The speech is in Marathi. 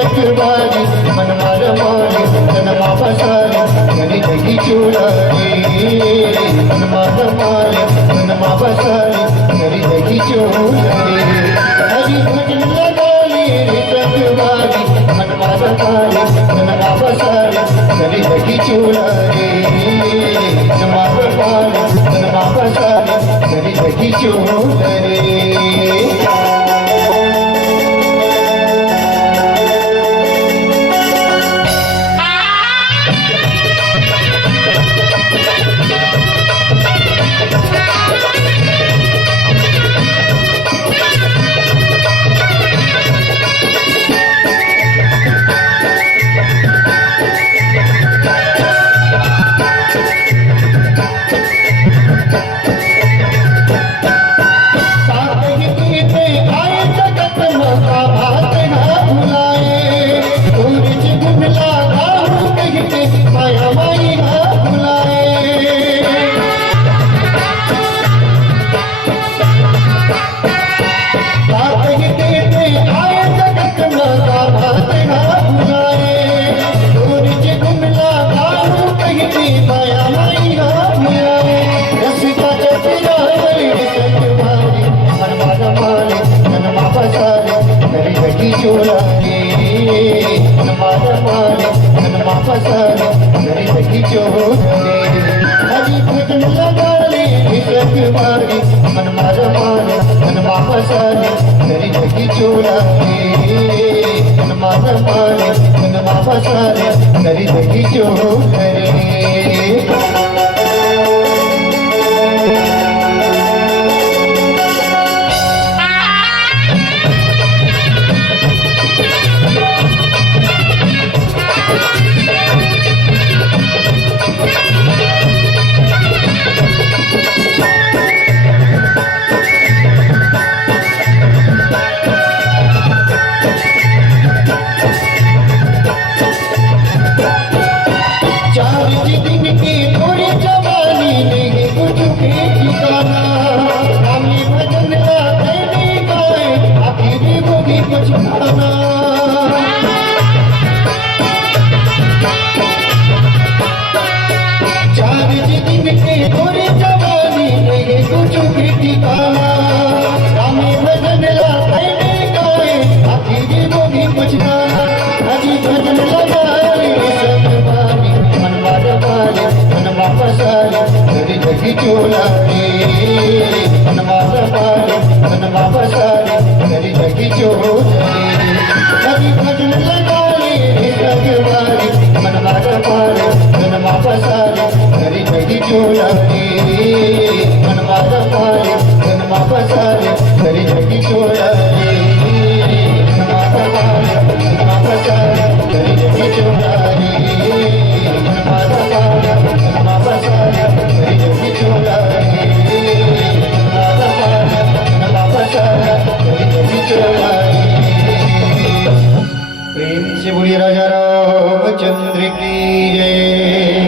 रखवाली मन मार मारे जन्मा बसारी मेरी जगी चोरारी मन मार मारे जन्मा बसारी मेरी जगी चोरारी हरी भजन लगाली रखवाली मन मार मारे जन्मा बसारी मेरी जगी चोरारी जन्मा बसारी जन्मा बसारी मेरी जगी चोरारी हरी भजन लगाले रखवाली मन मार मारे मन वापसारी मेरी जगी चोरारी मन मार मारे मन वापसारी मेरी जगी चोरारी चोरारी मन मार मारे मन वापसारी मेरी जगी चोरारी हरी भजन लगाली रखवाली मन मार मारे मन वापसारी मेरी जगी चोरारी मन मार मारे मन वापसारी मेरी जगी चोरारी मन मार मारे मन वापसारी मेरी जगी चोरारी मन मार मारे मन वापसारी मेरी जगी चोरारी प्रेम से बोलिए राजा रामचंद्र की जय।